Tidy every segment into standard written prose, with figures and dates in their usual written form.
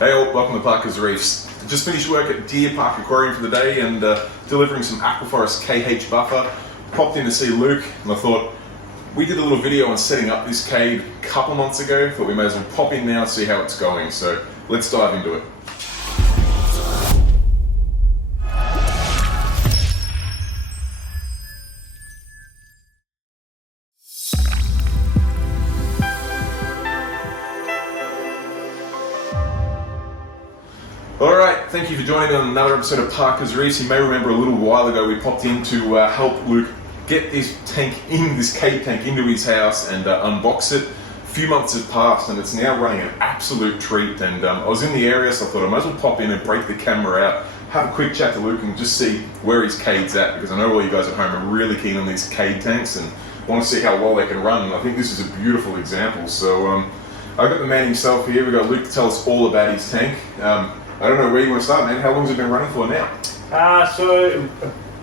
Hey all, welcome to Parker's Reefs. Just finished work at Deer Park Aquarium for the day and delivering some Aquaforest KH buffer. Popped in to see Luke and I thought, we did a little video on setting up this CADE a couple months ago, thought we may as well pop in now and see how it's going. So let's dive into it. Alright, thank you for joining on another episode of Parker's Reefs. You may remember a little while ago we popped in to help Luke get this CADE tank into his house and unbox it. A few months have passed and it's now running an absolute treat, and I was in the area so I thought I might as well pop in and break the camera out, have a quick chat to Luke and just see where his CADE's at, because I know all you guys at home are really keen on these CADE tanks and want to see how well they can run, and I think this is a beautiful example. So I've got the man himself here. We've got Luke to tell us all about his tank. I don't know where you want to start, man. How long has it been running for now? So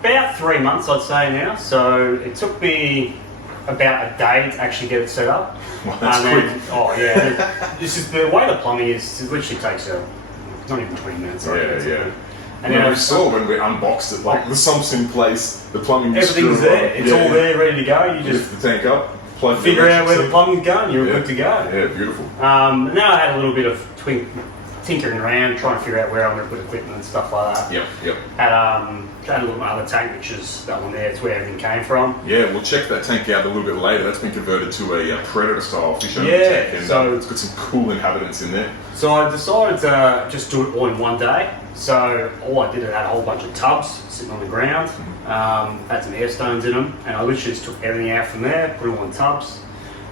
about 3 months, I'd say now. So it took me about a day to actually get it set up. Well, that's quick. Oh yeah, this is the way the plumbing is. It literally takes not even 20 minutes. Yeah. And then we saw when we unboxed it, like the sump's in place, the plumbing. Everything's there. It's all there, ready to go. You just lift the tank up, plug figure out where the plumbing's going. You're good to go. Yeah, beautiful. And then I had a little bit of tinkering around, trying to figure out where I'm going to put equipment and stuff like that. Yep. Had a look at my other tank, which is that one there. It's where everything came from. Yeah, we'll check that tank out a little bit later. That's been converted to a predator-style fish tank, and so it's got some cool inhabitants in there. So I decided to just do it all in one day. So all I did, I had a whole bunch of tubs sitting on the ground, had some air stones in them, and I literally just took everything out from there, put them all in tubs.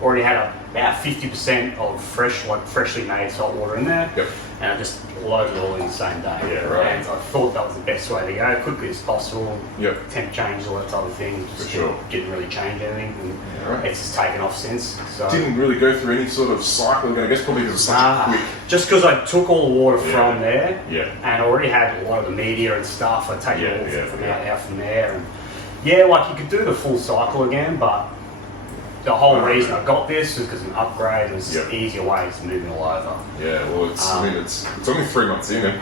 Already had about 50% of freshly made salt water in there. Yep. And I just loaded it all in the same day. Yeah, right. And I thought that was the best way to go, quickly as possible. Yep. Temp change, all that type of thing. For sure. Didn't really change anything. And right. It's just taken off since. So didn't really go through any sort of cycle, I guess probably because it's such a quick. Just because I took all the water from there, and I already had a lot of the media and stuff. I'd take it all from out from there. And you could do the full cycle again, but the whole reason I got this was because an upgrade and it's easier ways to move it all over. Yeah, well, it's only 3 months in, and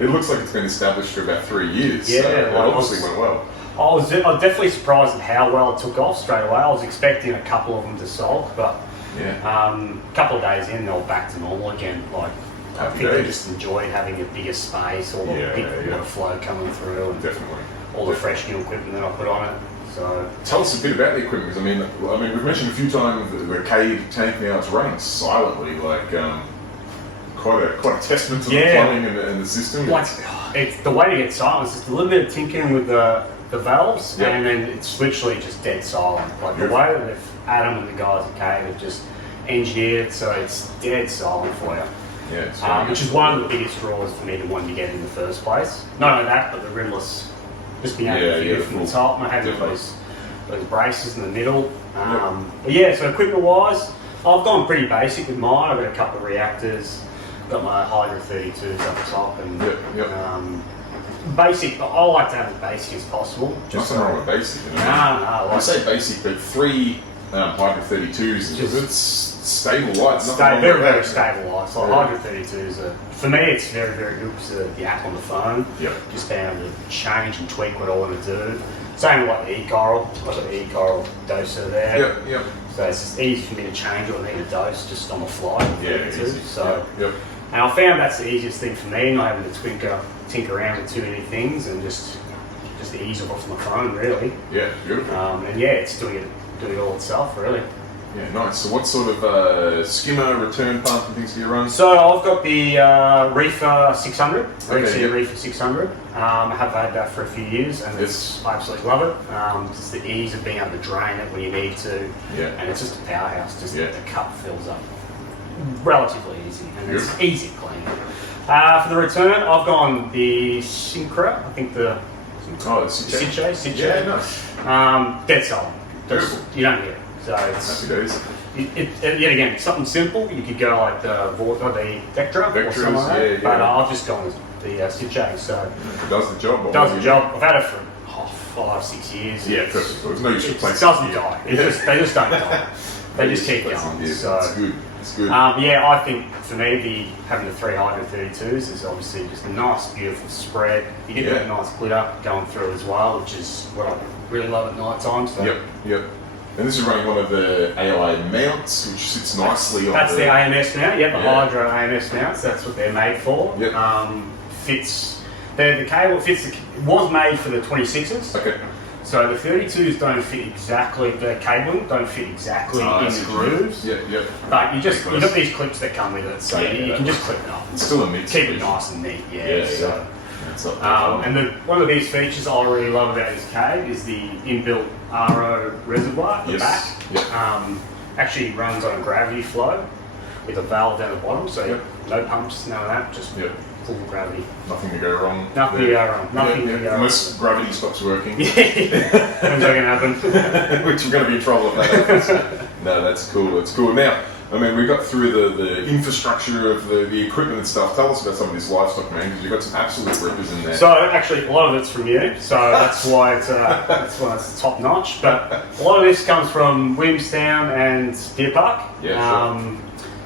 it looks like it's been established for about 3 years. Yeah, so it obviously went well. I was definitely surprised at how well it took off straight away. I was expecting a couple of them to sulk, but a couple of days in, they were back to normal again. I think they just enjoyed having a bigger space, all the big water flow coming through, and all the fresh new equipment that I put on it. So tell us a bit about the equipment, because I mean, we've mentioned a few times the CADE tank now. It's running silently, quite a testament to the plumbing and the system. It's the way to get silent is just a little bit of tinkering with the valves, and then it's literally just dead silent. The way that Adam and the guys at CADE have just engineered so it's dead silent for you. Yeah, which is one of the biggest draws for me to want to get in the first place. Not only that, but the rimless. Just being able to view from the top, and I have those braces in the middle. So equipment-wise, I've gone pretty basic with mine. I've got a couple of reactors, got my Hydra 32s up top, and basic. I like to have as basic as possible. Nothing wrong with basic. No. I say basic, but 3 Hydra 32s, because it's stable lights. Very stable lights. Hydra 32s for me, it's very, very good because the app on the phone. Just being able to change and tweak what I want to do. Same with the e-coral. I've got the e-coral doser there. So it's just easy for me to change what I need to dose just on the fly. Easy. So, and I found that's the easiest thing for me, not having to tinker around with too many things, and just the ease of off my phone, really. Yeah, beautiful. It's doing it all itself, really. Yeah, nice. So what sort of skimmer, return pump and things do you run? So I've got the Reef 600, Reef 600. I have had that for a few years, and I absolutely love it. Just the ease of being able to drain it when you need to, and it's just a powerhouse. Just the cup fills up relatively easy, and it's easy to clean. For the return, I've gone the Syncra. I think the Sinche. Yeah, nice. Dead solid. You don't hear it. So it's yet again something simple. You could go like the Vectra or something like that. But I've just gone with the Sinche. So it does the job. I've had it for 5-6 years. Yeah, perfect. There's no use replacing. It doesn't die. They just don't die. They just keep going. So it's good. It's good. Yeah, I think for me, having the 332s is obviously just a nice, beautiful spread. You get that nice glitter going through as well, which is what I really love at night time. So. Yep. And this is running one of the AI mounts, which sits nicely on That's the AMS mount, the Hydro AMS mounts. That's what they're made for. Yep. Fits. The cable fits. It was made for the 26s. Okay. So the 32s don't fit exactly. The cabling don't fit exactly in the grooves. Yep. But you got these clips that come with it, so you can just clip it up. It's still a mix. Keep it nice and neat. So. And one of the biggest features I really love about this CADE is the inbuilt RO reservoir at the back. Actually runs on a gravity flow with a valve down the bottom, so no pumps, none of that, just full gravity. Nothing to go wrong. Nothing to go wrong. Nothing to go wrong. Unless gravity stops working. When's that going to happen? Which we're going to be in trouble if that happens. No, that's cool. Now, I mean, we got through the infrastructure of the equipment and stuff. Tell us about some of this livestock, man, because you've got some absolute rippers in there. So actually, a lot of it's from you, so that's why it's top notch. But a lot of this comes from Williamstown and Deer Park.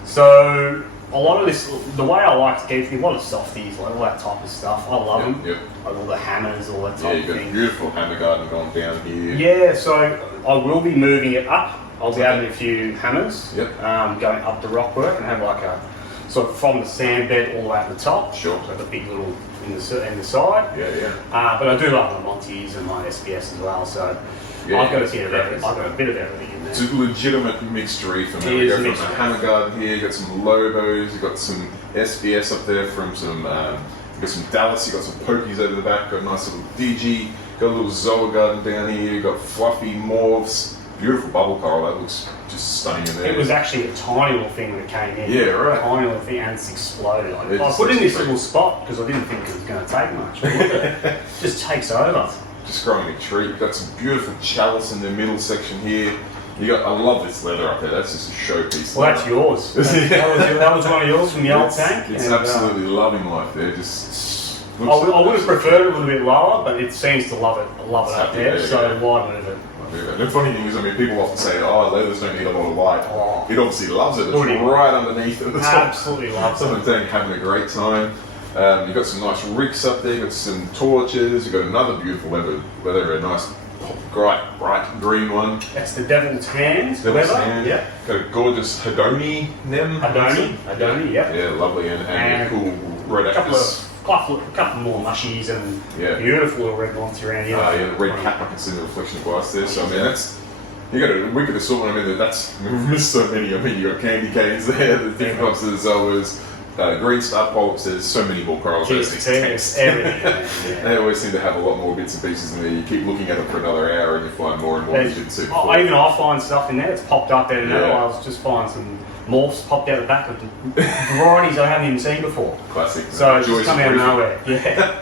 So a lot of this, the way I like to keep a lot of softies, like all that type of stuff. I love them. Like all the hammers, all that type of thing. Yeah, you've got a beautiful hammer garden going down here. Yeah, so I will be moving it up. I'll be adding a few hammers, going up the rockwork, and have like a sort of from the sand bed all the way up the top. Sure. So the big little in the side. But I do love my Monties and my SBS as well. So I've got a bit of everything. I've got a bit of everything in there. It's a legitimate mixed reef. I mean, we go from a hammer garden here. You got some Lobos. You got some SBS up there from some. You got some Dallas. You got some Pokies over the back. Got a nice little Digi. Got a little Zoa garden down here. You got fluffy morphs. Beautiful bubble coral, that looks just stunning in there. It was actually a tiny little thing when it came in. Yeah, right. A tiny little thing, and it's exploded. I put it in this little spot because I didn't think it was going to take much. It just takes over. Just growing a treat. You've got some beautiful chalice in the middle section here. I love this leather up there. That's just a showpiece. Well, that's yours. That was one of yours from the old tank. It's absolutely loving life there. Just I would have preferred it a little bit lower, but it seems to love it up there. So why move it? The funny thing is, I mean, people often say, leathers don't need a lot of light. It obviously loves it. It's right underneath it. Absolutely loves it. Someone's having a great time. You've got some nice ricks up there. You've got some torches. You've got another beautiful leather, a nice bright green one. That's the Devil's Hands Devil's leather. Hand. Yeah. Got a gorgeous Hedoni nem. Hedoni, yeah. Yeah, lovely. And a cool red a couple more mushies and beautiful little red ones around here. The red cap, I can see the reflection of glass there. So I mean, you got a wicked assortment. I mean, we've missed so many. I mean, you got candy canes there, the different types of the Zoas, green star polyps. There's so many more corals. Everything. They always seem to have a lot more bits and pieces in there. You keep looking at them for another hour, and you find more and more you didn't see before. Even I find stuff in there. It's popped up there now. I was just finding some morphs popped out the back of varieties I haven't even seen before. Classic. So it's just come out of nowhere. Yeah.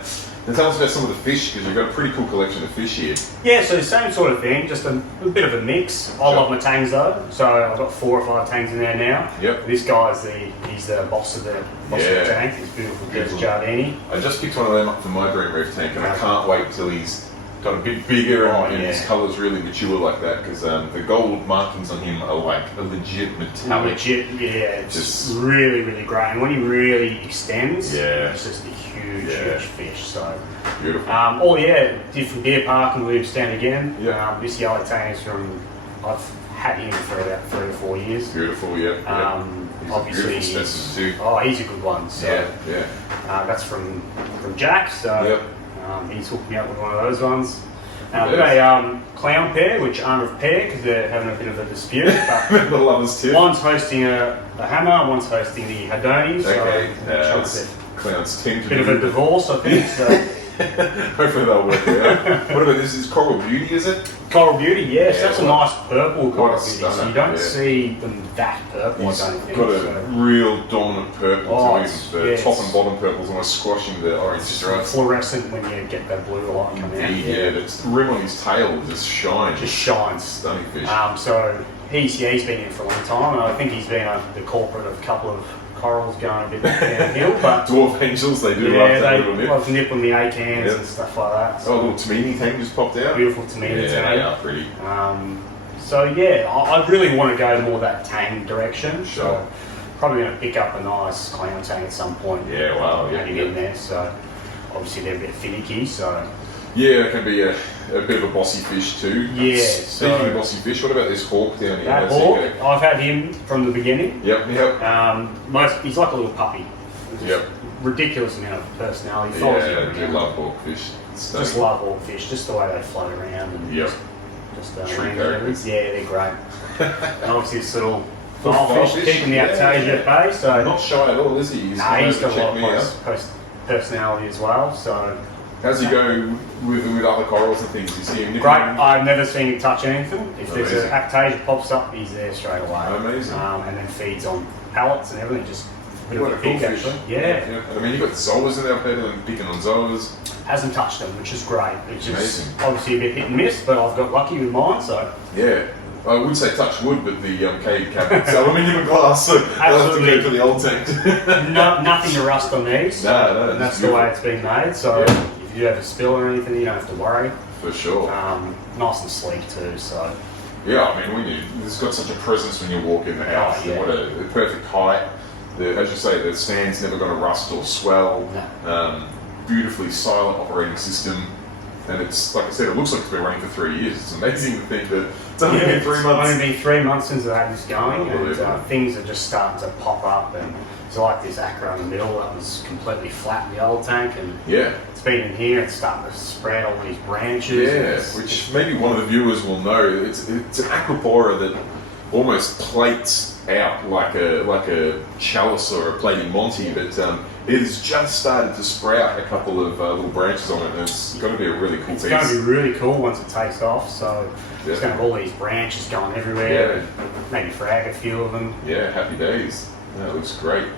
And tell us about some of the fish, because you've got a pretty cool collection of fish here. Yeah, so same sort of thing, just a bit of a mix. I love my tangs though, so I've got 4 or 5 tangs in there now. Yep. This guy's he's the boss of the tank. He's beautiful Giardini. I just picked one of them up for my Dream Reef tank, and I can't wait till he's got a bit bigger and his colours really mature like that, because the gold markings on him are like a legit metallic. It's just really, really great. And when he really extends, it's just a huge fish. So beautiful. Did from Deer Park and Livestock again. This yellow tang is from, I've had him for about 3 or 4 years. Beautiful, Obviously, he's a he's a good one. So that's from Jack. So he's hooked me up with one of those ones. I've got a clown pair, which aren't a pair because they're having a bit of a dispute. But the lovers too. One's hosting a hammer, one's hosting the Hedoni. Okay, clowns tend to bit of a divorce, I think. So. Hopefully they'll work out. What about this? Is Coral Beauty, is it? Coral Beauty, yes. That's a nice purple Coral Beauty. So you don't see them that purple, I don't think. Got a real dominant purple to him. The top and bottom purple's almost squashing the orange stripes. Fluorescent when you get that blue light coming out. The rim on his tail just shines. Stunning fish. So he's been in for a long time, and I think he's been the culprit of a couple of corals going a bit downhill, but dwarf angels, they do love that little nip. They love nipping the acans and stuff like that. So. A little Tamini tank just popped out. Beautiful Tamini tank. They are pretty. I really want to go more that tang direction. Sure. probably going to pick up a nice clown tank at some point. Yeah, wow, yeah. In there, so obviously they're a bit finicky, so. Yeah, it can be a bit of a bossy fish too. Yeah. Speaking of bossy fish, what about this hawk down here? That hawk, I've had him from the beginning. Yep. He's like a little puppy. Yep. Ridiculous amount of personality. Yeah, I do love hawkfish. Just love hawkfish, just the way they float around and yep. just True characters. Yeah, they're great. And obviously this little fish, keeping the Aptasia at bay. So not shy at all, is he? He's got a lot of personality as well. So how's he go with other corals and things? You see him? Great. I've never seen him touch anything. If there's an Aptasia pops up, he's there straight away. Amazing. And then feeds on pellets and everything. Just a bit what of a a pig, cool fish. actually. Yeah. I mean, you've got zoas in there, better than picking on zoas. Hasn't touched them, which is great. It's just amazing. Obviously a bit hit and miss, but I've got lucky with mine, so. Yeah. I would say touch wood, but the CADE cabinet's aluminium and glass, so I'll have to go to the old tank. Nothing to rust on these. No, and that's the way it's been made, so if you have a spill or anything, you don't have to worry. For sure. Nice and sleek too, so. Yeah, I mean, it's got such a presence when you walk in the house. Oh, yeah. What a perfect height. As you say, the stand's never going to rust or swell. No. Beautifully silent operating system. And it's, like I said, it looks like it's been running for 3 years. It's amazing to think that it's only been 3 months. It's only been 3 months since I had this going, and things are just starting to pop up. And it's like this acre in the middle that was completely flat in the old tank, and it's been in here. It's starting to spread all these branches. Yeah, which maybe one of the viewers will know. It's an aquapora that almost plates out like a chalice or a plating Monty, but it has just started to sprout a couple of little branches on it, and it's going to be a really cool piece. It's going to be really cool once it takes off, so it's going to have all these branches going everywhere, maybe frag a few of them. Yeah, happy days. That looks great.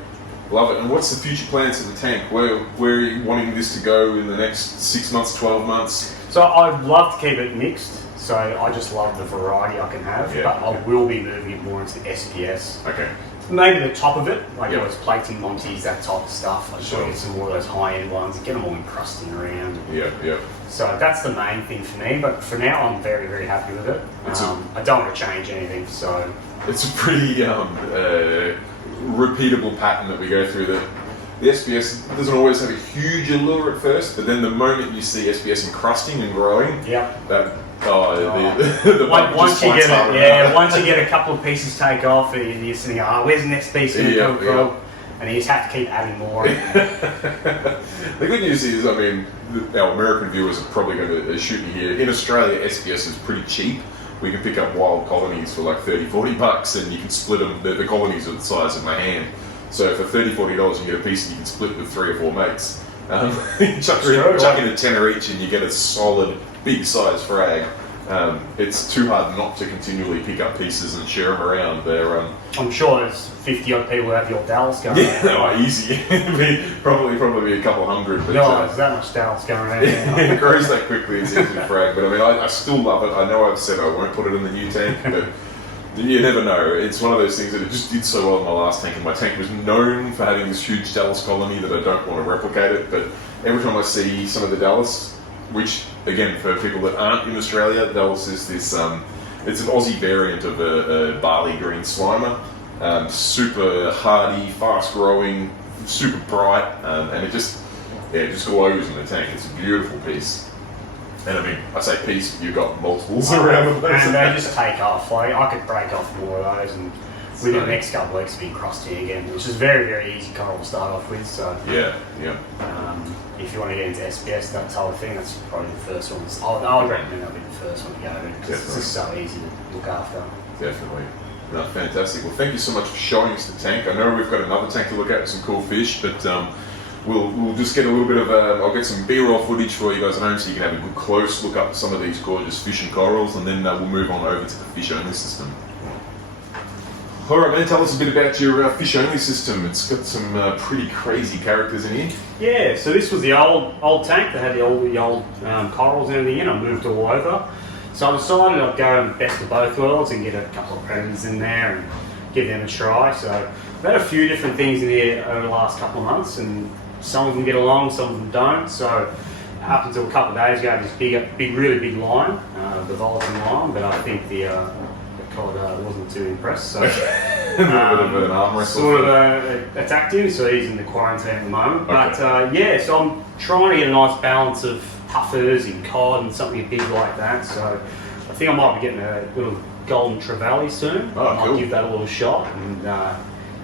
Love it. And what's the future plans for the tank? Where are you wanting this to go in the next 6 months, 12 months? So I'd love to keep it mixed. So I just love the variety I can have, but I will be moving it more into the SPS. Okay. Maybe the top of it, like those plating Monties, that type of stuff. I just want to get some more of those high-end ones and get them all encrusting around. So that's the main thing for me, but for now I'm very, very happy with it. I don't want to change anything, so... It's a pretty repeatable pattern that we go through. The SPS doesn't always have a huge allure at first, but then the moment you see SPS encrusting and growing, once you get a couple of pieces take off, and you're sitting, where's the next piece going to come from? And you just have to keep adding more. The good news is, I mean, our American viewers are probably going to shoot me here. In Australia, SPS is pretty cheap. We can pick up wild colonies for like $30-40, and you can split them. The colonies are the size of my hand. So for $30-40, you get a piece and you can split with 3 or 4 mates. Chuck in a tenner each, and you get a solid, big size frag. It's too hard not to continually pick up pieces and share them around. I'm sure there's 50 odd people who have your Dallas going. Easy. probably a couple hundred. But, there's that much Dallas going around. It grows that quickly. It's easy to frag. But I mean, I still love it. I know I've said I won't put it in the new tank, but you never know. It's one of those things that it just did so well in my last tank, and my tank was known for having this huge Dallas colony that I don't want to replicate it. But every time I see some of the Dallas, which again for people that aren't in Australia, Dallas is this. It's an Aussie variant of a barley green slimer. Super hardy, fast growing, super bright, and it just glows in the tank. It's a beautiful piece. And I mean, I say piece, you've got multiples around the place. And they just take off. Like, I could break off more of those, and within the next couple of weeks be encrusting again, which is very, very easy coral to start off with. So if you want to get into SPS, that type of thing, that's probably the first one. I would recommend that be the first one to go to, because it's just so easy to look after. Definitely. No, fantastic. Well, thank you so much for showing us the tank. I know we've got another tank to look at with some cool fish, but we'll just get a little bit of I'll get some B-roll footage for you guys at home so you can have a good close look up at some of these gorgeous fish and corals, and then we'll move on over to the fish-only system. Alright man, tell us a bit about your fish-only system. It's got some pretty crazy characters in here. Yeah, so this was the old tank that had the old corals and everything in. I moved all over. So I decided I'd go best of both worlds and get a couple of predators in there and give them a try. So I've had a few different things in here over the last couple of months, and some of them get along, some of them don't. So up until a couple of days ago, I had this really big line, the volatile line, but I think the cod wasn't too impressed. So a little bit of an arm wrestle. Sort of attacked him, so he's in the quarantine at the moment. But yeah, so I'm trying to get a nice balance of puffers and cod and something big like that. So I think I might be getting a little golden trevally soon. Oh, I might cool. give that a little shot. And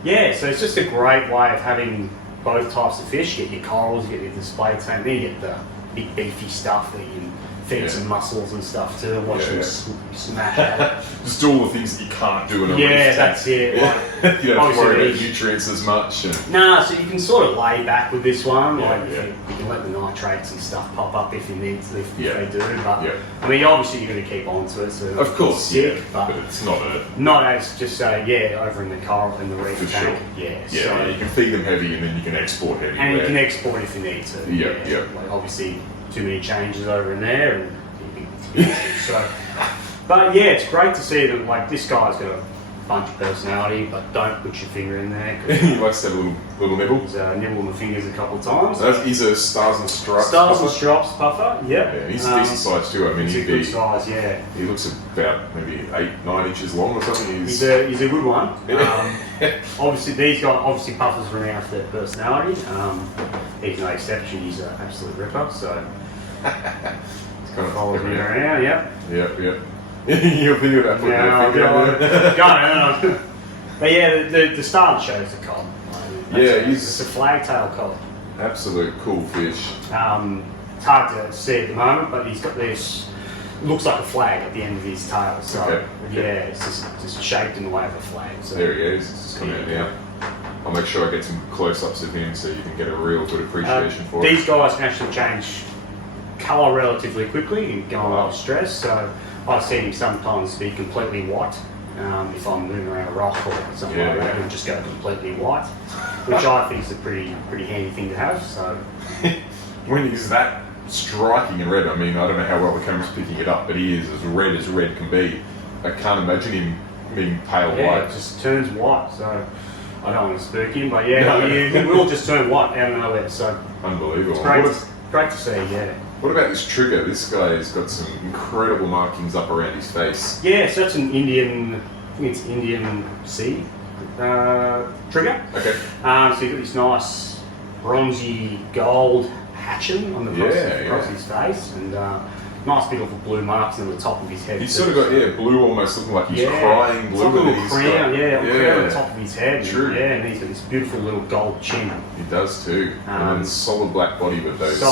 yeah, so it's just a great way of having both types of fish. You get your corals, you get your display tank, then you get the big beefy stuff that you can feed some mussels and stuff too, and watch them smash at it. Just do all the things that you can't do in a reef tank. That's it. Like, you don't have to worry about these- nutrients as much. And Nah, so you can sort of lay back with this one. Yeah, Like you can let the nitrates and stuff pop up if you need to, if they do. But I mean, obviously you're going to keep on to it. So of course, sick, but it's not as just over in the coral in the reef For tank. sure. Yeah, Yeah, so, you can feed them heavy and then you can export heavy. and you can export if you need to. Yeah. Like obviously too many changes over in there, and so. But yeah, it's great to see that. Like this guy's got a bunch of personality, but don't put your finger in there. He likes to have a little nibble. He's nibbled my fingers a couple of times. He's a stars and stripes. Stars puffer. and stripes puffer, Yeah, he's a decent size too. I mean, he's a good size, yeah. He looks about maybe 8-9 inches long or something. He's a good one. Obviously, these guys, puffers are renowned for their personality. He's no exception. He's an absolute ripper. So kind of follows me around. Yeah. Yeah. You're thinking about putting your finger in there. No. But yeah, the star shows the cod. He's a flagtail cod. absolute cool fish. It's hard to see at the moment, but he's got this. Looks like a flag at the end of his tail. So yeah, it's just shaped in the way of a flag. So there he is. It's just coming out now. I'll make sure I get some close-ups of him so you can get a real good appreciation for it. These guys can actually change colour relatively quickly and go on a lot of stress. So I've seen him sometimes be completely white if I'm moving around a rock or something like that, and just go completely white, which I think is a pretty handy thing to have. So when he's that striking in red, I mean, I don't know how well the camera's picking it up, but he is as red can be. I can't imagine him being pale white. it just turns white. So I don't want to spook him, but he will just turn white out of nowhere. So Unbelievable. it's great to see. Yeah. What about this trigger? This guy's got some incredible markings up around his face. Yeah, so that's an Indian, I think it's Indian sea trigger. Okay. So you've got this nice bronzy gold hatching on the across his face, and nice beautiful blue marks on the top of his head. He's sort of got blue, almost looking like he's crying blue. It's like a little he's crown, got, on the top of his head. True. And he's got this beautiful little gold chin. He does too. And then solid black body with those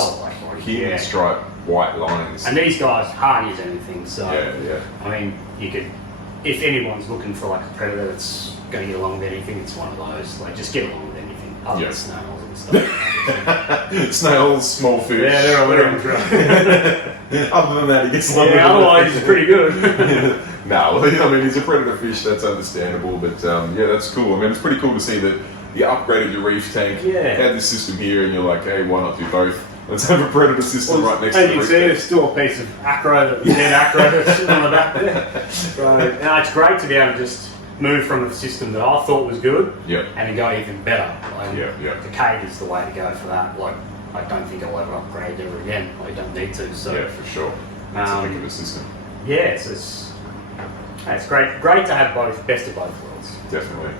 human stripe white lines. And these guys hardy as anything, so Yeah. I mean, you could, if anyone's looking for like a predator that's going to get along with anything, it's one of those. Like, just get along with anything, other than snails and stuff. Snails, small fish. Yeah, they're all around. Other than that, he gets along with otherwise he's pretty good. No, I mean, he's a predator fish, that's understandable, but that's cool. I mean, it's pretty cool to see that you upgraded your reef tank, had this system here, and you're like, hey, why not do both? Let's have a predator system right next to the reef reef tank. tank. There's still a piece of acro, dead acro that's sitting on the back there. So, it's great to be able to just move from the system that I thought was good and then go even better. Like, the CADE is the way to go for that. Like, I don't think I'll ever upgrade ever again. I don't need to. So yeah, for sure. It's a big of a system. Yeah, it's great. Great to have best of both worlds. Definitely.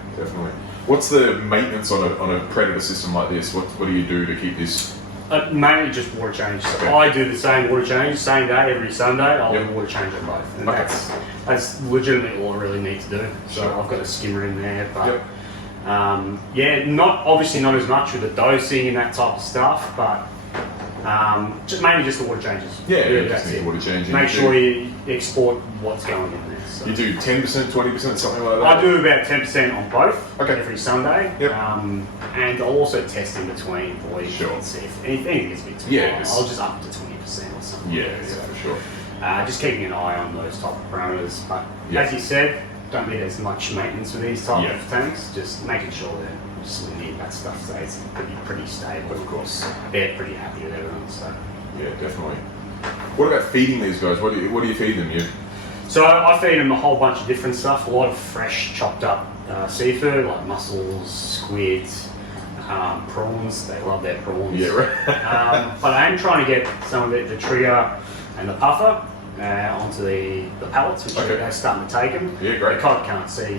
What's the maintenance on a predator system like this? What do you do to keep this? Mainly just water changes. Okay. I do the same water change, same day, every Sunday. I'll do water change on both. And that's legitimately all I really need to do. So I've got a skimmer in there, but obviously not as much with the dosing and that type of stuff, but mainly just the water changes. Just need water changing. Make sure you export what's going in there. So. You do 10%, 20%, something like that? I do about 10% on both every Sunday. Yep. And I'll also test in between boys and see if anything gets a bit too high. I'll just up to 20% or something. Yeah, for sure. Just keeping an eye on those type of parameters. But as you said, don't need as much maintenance with these type of tanks. Just making sure that salinity, that stuff stays pretty stable. Of course. They're pretty happy with everything. So. Yeah, definitely. What about feeding these guys? What do you feed them? So I feed them a whole bunch of different stuff. A lot of fresh, chopped up seafood like mussels, squid, prawns. They love their prawns. Yeah, right. But I am trying to get some of the trigger and the puffer onto the pallets, which they're starting to take them. Yeah, great. You can't see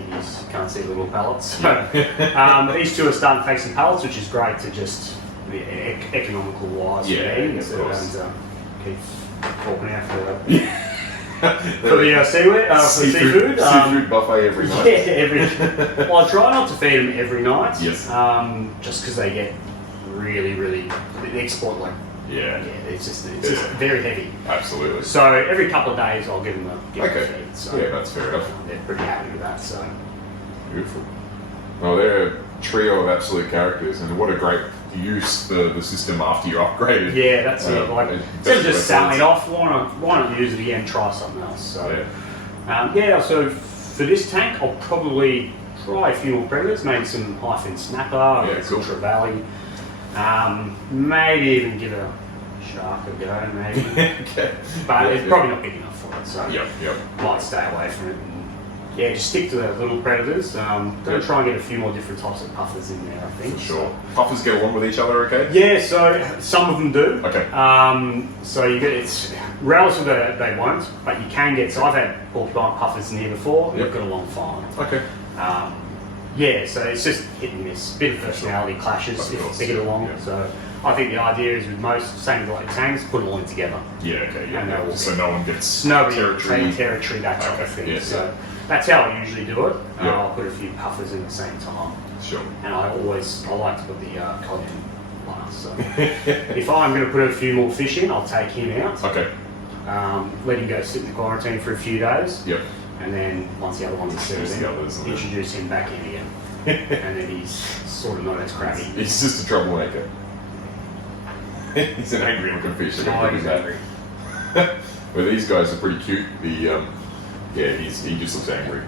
the little pallets. So, these two are starting to take some pallets, which is great to just be economical wise. Yeah, instead of having to keep forking out for For the seafood. Seafood buffet every night. Yeah, well, I try not to feed them every night. Yes. Just because they get really, they export it's just very heavy. Absolutely. So every couple of days I'll give them a feed. So yeah, that's fair enough. they're pretty happy with that. So beautiful. Well, they're a trio of absolute characters, and what a great use the system after you upgraded. Yeah, that's it. Like instead of just selling it off, why not use it again? Try something else. So so for this tank, I'll probably try a few more predators, maybe some high-fin snapper, some trevally. Maybe even give a shark a go, maybe. But it's probably not big enough for it, so might stay away from it. And, just stick to the little predators. Gonna try and get a few more different types of puffers in there, I think. For sure. Puffers get along with each other, okay? Yeah, so some of them do. Okay. So you get it's relative that they won't, but you can get. So I've had porcupine puffers in here before. They've got along fine. Okay. So it's just hit and miss. Bit of personality clashes if they get along. Yeah. So I think the idea is with most, same with like tanks, put them all in together. Yeah, okay, And so no one gets territory, that type of thing. So that's how I usually do it. Yeah. I'll put a few puffers in at the same time. Sure. And I like to put the cod in last. So if I'm going to put a few more fish in, I'll take him out. Okay. Let him go sit in the quarantine for a few days. Yep. And then once the other ones are settled in, introduce him back in again. And then he's sort of not as crabby. He's just a troublemaker. He's an angry looking fish. He's angry. Well, these guys are pretty cute. He just looks angry.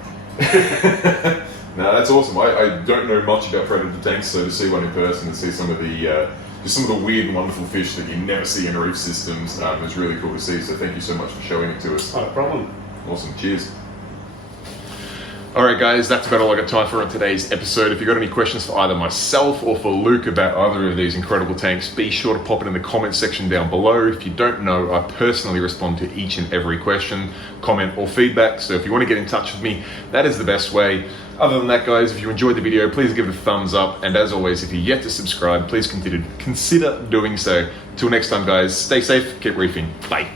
No, that's awesome. I don't know much about predator tanks, so to see one in person and see some of the weird and wonderful fish that you never see in reef systems is really cool to see. So thank you so much for showing it to us. Not a problem. Awesome. Cheers. Alright guys, that's about all I got time for on today's episode. If you've got any questions for either myself or for Luke about either of these incredible tanks, be sure to pop it in the comments section down below. If you don't know, I personally respond to each and every question, comment or feedback. So if you want to get in touch with me, that is the best way. Other than that guys, if you enjoyed the video, please give it a thumbs up. And as always, if you're yet to subscribe, please consider doing so. Till next time guys, stay safe, keep reefing. Bye.